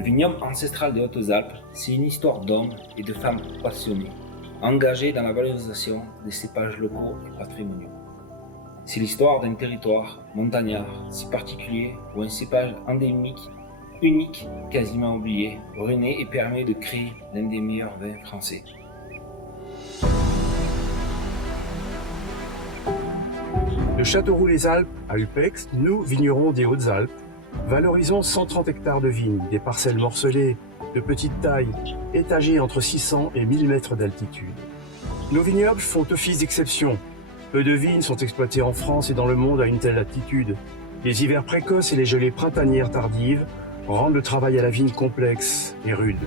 Le vignoble ancestral des Hautes-Alpes, c'est une histoire d'hommes et de femmes passionnés, engagés dans la valorisation des cépages locaux et patrimoniaux. C'est l'histoire d'un territoire montagnard si particulier où un cépage endémique, unique, quasiment oublié, renaît et permet de créer l'un des meilleurs vins français. De Châteauroux-les-Alpes à Ulpex, nous, vignerons des Hautes-Alpes, valorisons 130 hectares de vignes, des parcelles morcelées, de petite taille, étagées entre 600 et 1000 mètres d'altitude. Nos vignobles font office d'exception. Peu de vignes sont exploitées en France et dans le monde à une telle altitude. Les hivers précoces et les gelées printanières tardives rendent le travail à la vigne complexe et rude.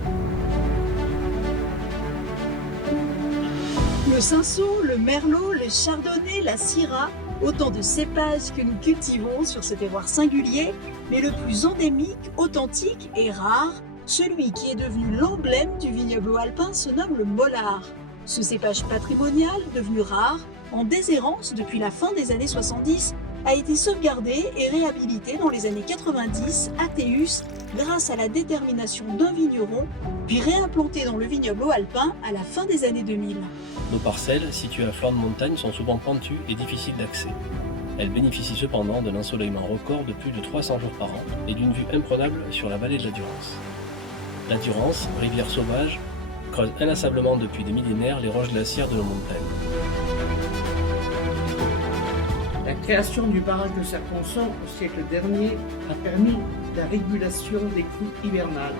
Le cinsault, le merlot, le chardonnay, la syrah, autant de cépages que nous cultivons sur ce terroir singulier, mais le plus endémique, authentique et rare, celui qui est devenu l'emblème du vignoble alpin se nomme le Mollard. Ce cépage patrimonial, devenu rare, en déshérence depuis la fin des années 70, a été sauvegardé et réhabilité dans les années 90 à Théus grâce à la détermination d'un vigneron, puis réimplanté dans le vignoble alpin à la fin des années 2000. Nos parcelles, situées à flanc de montagne, sont souvent pentues et difficiles d'accès. Elles bénéficient cependant d'un ensoleillement record de plus de 300 jours par an et d'une vue imprenable sur la vallée de la Durance. La Durance, rivière sauvage, creuse inlassablement depuis des millénaires les roches glaciaires de nos montagnes. La création du barrage de Serponçon au siècle dernier a permis la régulation des crues hivernales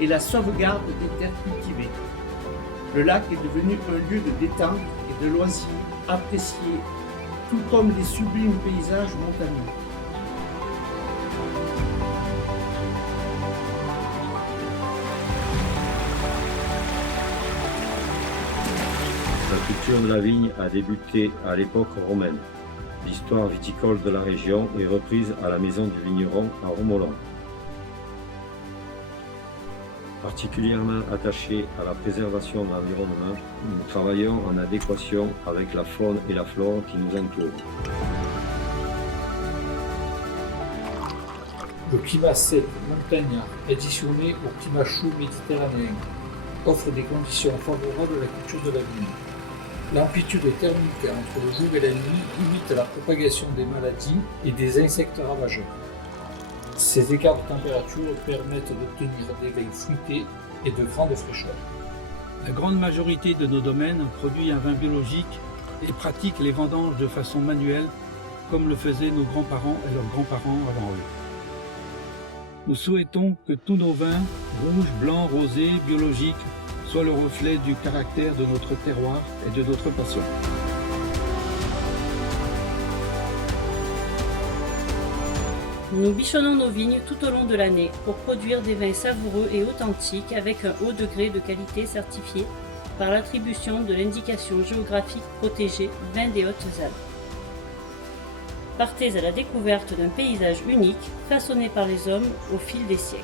et la sauvegarde des terres cultivées. Le lac est devenu un lieu de détente et de loisirs apprécié, tout comme les sublimes paysages montagneux. La culture de la vigne a débuté à l'époque romaine. L'histoire viticole de la région est reprise à la maison du vigneron à Romolant. Particulièrement attachés à la préservation de l'environnement, nous travaillons en adéquation avec la faune et la flore qui nous entourent. Le climat sec montagnard, additionné au climat chaud méditerranéen, offre des conditions favorables à la culture de la vigne. L'amplitude thermique entre le jour et la nuit limite la propagation des maladies et des insectes ravageurs. Ces écarts de température permettent d'obtenir des vins fruités et de grande fraîcheur. La grande majorité de nos domaines produit un vin biologique et pratique les vendanges de façon manuelle, comme le faisaient nos grands-parents et leurs grands-parents avant eux. Nous souhaitons que tous nos vins, rouges, blancs, rosés, biologiques, soient le reflet du caractère de notre terroir et de notre passion. Nous bichonnons nos vignes tout au long de l'année pour produire des vins savoureux et authentiques avec un haut degré de qualité certifié par l'attribution de l'indication géographique protégée Vins des Hautes-Alpes. Partez à la découverte d'un paysage unique façonné par les hommes au fil des siècles.